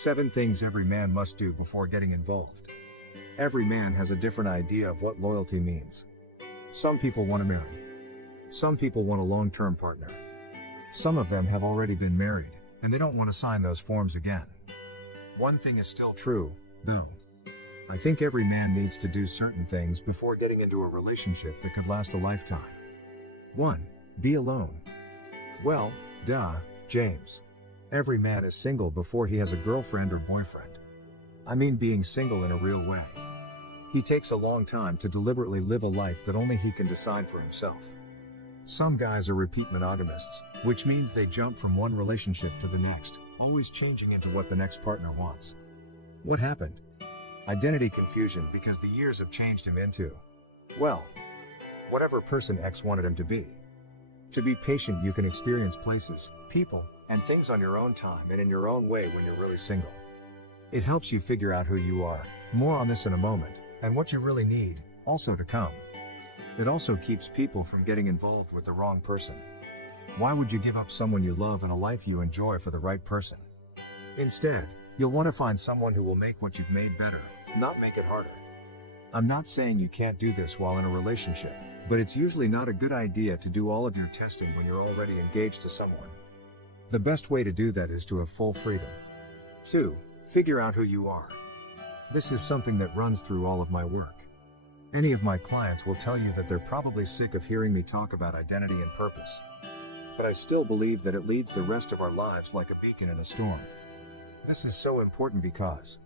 7 things every man must do before getting involved. Every man has a different idea of what loyalty means. Some people want to marry. Some people want a long-term partner. Some of them have already been married, and they don't want to sign those forms again. One thing is still true, though. I think every man needs to do certain things before getting into a relationship that could last a lifetime. 1. Be alone. Well, duh, James. Every man is single before he has a girlfriend or boyfriend. I mean being single in a real way. He takes a long time to deliberately live a life that only he can decide for himself. Some guys are repeat monogamists, which means they jump from one relationship to the next, always changing into what the next partner wants. What happened? Identity confusion, because the years have changed him into, well, whatever person X wanted him to be. To be patient, you can experience places, people, and things on your own time and in your own way when you're really single. It helps you figure out who you are, more on this in a moment, and what you really need, also to come. It also keeps people from getting involved with the wrong person. Why would you give up someone you love and a life you enjoy for the right person? Instead, you'll want to find someone who will make what you've made better, not make it harder. I'm not saying you can't do this while in a relationship, but it's usually not a good idea to do all of your testing when you're already engaged to someone. The best way to do that is to have full freedom. 2. Figure out who you are. This is something that runs through all of my work. Any of my clients will tell you that they're probably sick of hearing me talk about identity and purpose. But I still believe that it leads the rest of our lives like a beacon in a storm. This is so important because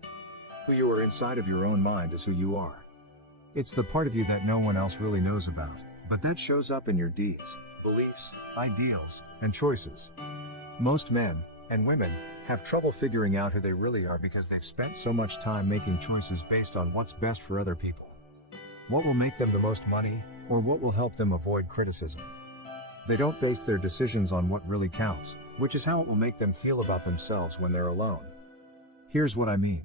who you are inside of your own mind is who you are. It's the part of you that no one else really knows about, but that shows up in your deeds, beliefs, ideals, and choices. Most men, and women, have trouble figuring out who they really are because they've spent so much time making choices based on what's best for other people. What will make them the most money, or what will help them avoid criticism. They don't base their decisions on what really counts, which is how it will make them feel about themselves when they're alone. Here's what I mean.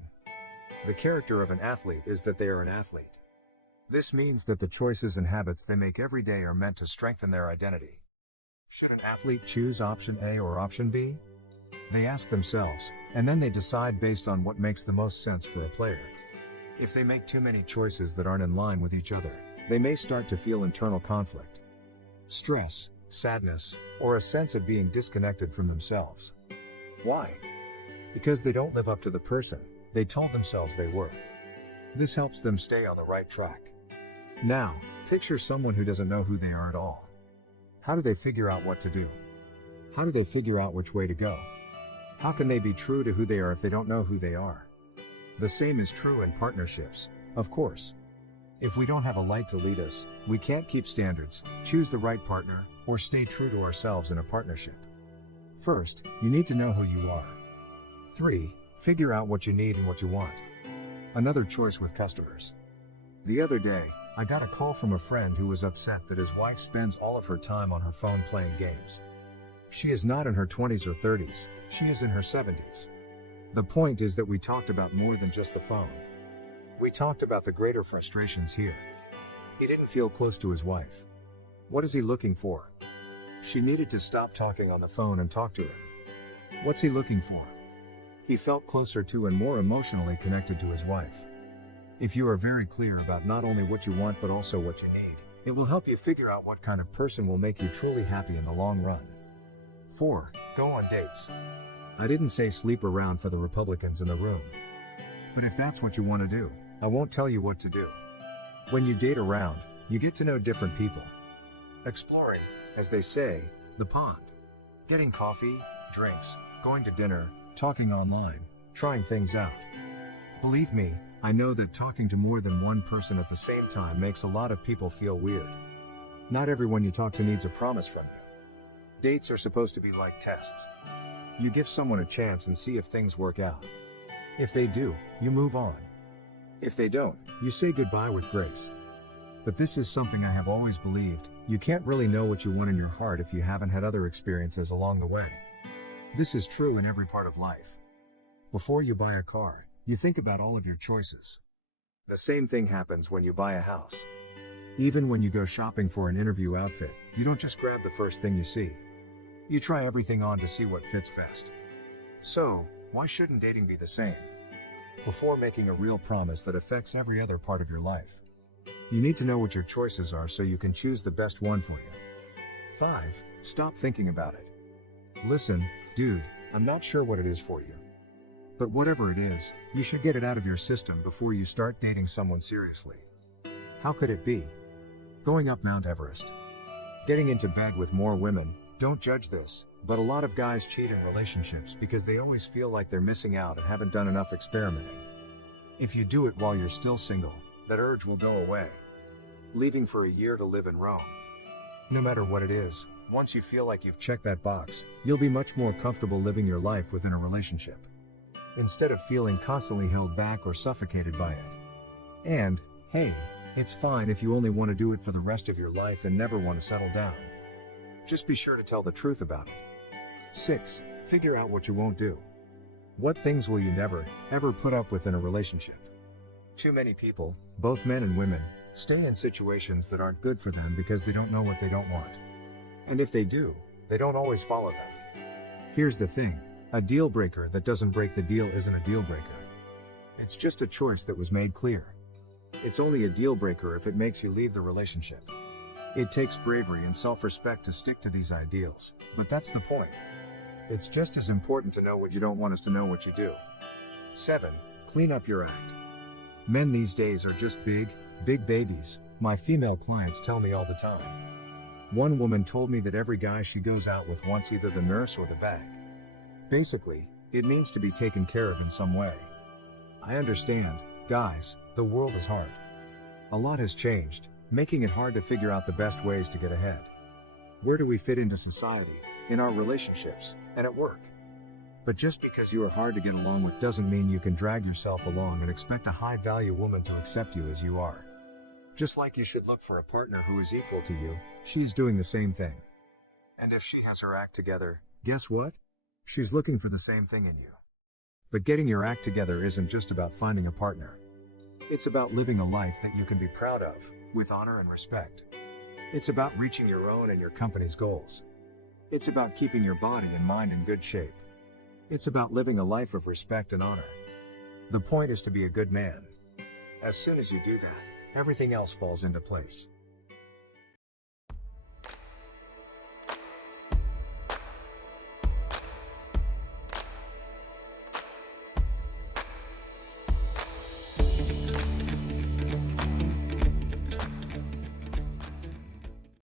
The character of an athlete is that they are an athlete. This means that the choices and habits they make every day are meant to strengthen their identity. Should an athlete choose option A or option B? They ask themselves, and then they decide based on what makes the most sense for a player. If they make too many choices that aren't in line with each other, they may start to feel internal conflict, stress, sadness, or a sense of being disconnected from themselves. Why? Because they don't live up to the person they told themselves they were. This helps them stay on the right track. Now, picture someone who doesn't know who they are at all. How do they figure out what to do? How do they figure out which way to go? How can they be true to who they are if they don't know who they are? The same is true in partnerships, of course. If we don't have a light to lead us, we can't keep standards, choose the right partner, or stay true to ourselves in a partnership. First, you need to know who you are. 3. Figure out what you need and what you want. Another choice with customers. The other day, I got a call from a friend who was upset that his wife spends all of her time on her phone playing games. She is not in her 20s or 30s, she is in her 70s. The point is that we talked about more than just the phone. We talked about the greater frustrations here. He didn't feel close to his wife. What is he looking for? She needed to stop talking on the phone and talk to him. What's he looking for? He felt closer to and more emotionally connected to his wife. If you are very clear about not only what you want but also what you need, it will help you figure out what kind of person will make you truly happy in the long run. 4. Go on dates. I didn't say sleep around for the Republicans in the room. But if that's what you want to do, I won't tell you what to do. When you date around, you get to know different people. Exploring, as they say, the pond. Getting coffee, drinks, going to dinner, talking online, trying things out. Believe me, I know that talking to more than one person at the same time makes a lot of people feel weird. Not everyone you talk to needs a promise from you. Dates are supposed to be like tests. You give someone a chance and see if things work out. If they do, you move on. If they don't, you say goodbye with grace. But this is something I have always believed, you can't really know what you want in your heart if you haven't had other experiences along the way. This is true in every part of life. Before you buy a car, you think about all of your choices. The same thing happens when you buy a house. Even when you go shopping for an interview outfit, you don't just grab the first thing you see. You try everything on to see what fits best. So, Why shouldn't dating be the same? Before making a real promise that affects every other part of your life, you need to know what your choices are so you can choose the best one for you. 5. Stop thinking about it. Listen, dude, I'm not sure what it is for you. But whatever it is, you should get it out of your system before you start dating someone seriously. How could it be? Going up Mount Everest. Getting into bed with more women. Don't judge this, but a lot of guys cheat in relationships because they always feel like they're missing out and haven't done enough experimenting. If you do it while you're still single, that urge will go away. Leaving for a year to live in Rome. No matter what it is, once you feel like you've checked that box, you'll be much more comfortable living your life within a relationship, instead of feeling constantly held back or suffocated by it. And, hey, it's fine if you only want to do it for the rest of your life and never want to settle down. Just be sure to tell the truth about it. 6. Figure out what you won't do. What things will you never, ever put up with in a relationship? Too many people, both men and women, stay in situations that aren't good for them because they don't know what they don't want. And if they do, they don't always follow them. Here's the thing, a deal breaker that doesn't break the deal isn't a deal breaker. It's just a choice that was made clear. It's only a deal breaker if it makes you leave the relationship. It takes bravery and self-respect to stick to these ideals, but that's the point. It's just as important to know what you don't want as to know what you do. 7. Clean up your act. Men these days are just big babies, my female clients tell me all the time. One woman told me that every guy she goes out with wants either the nurse or the bag. Basically, it means to be taken care of in some way. I understand, guys, the world is hard. A lot has changed, making it hard to figure out the best ways to get ahead. Where do we fit into society, in our relationships, and at work? But just because you are hard to get along with doesn't mean you can drag yourself along and expect a high-value woman to accept you as you are. Just like you should look for a partner who is equal to you, she's doing the same thing. And if she has her act together, guess what? She's looking for the same thing in you. But getting your act together isn't just about finding a partner. It's about living a life that you can be proud of, with honor and respect. It's about reaching your own and your company's goals. It's about keeping your body and mind in good shape. It's about living a life of respect and honor. The point is to be a good man. As soon as you do that, everything else falls into place.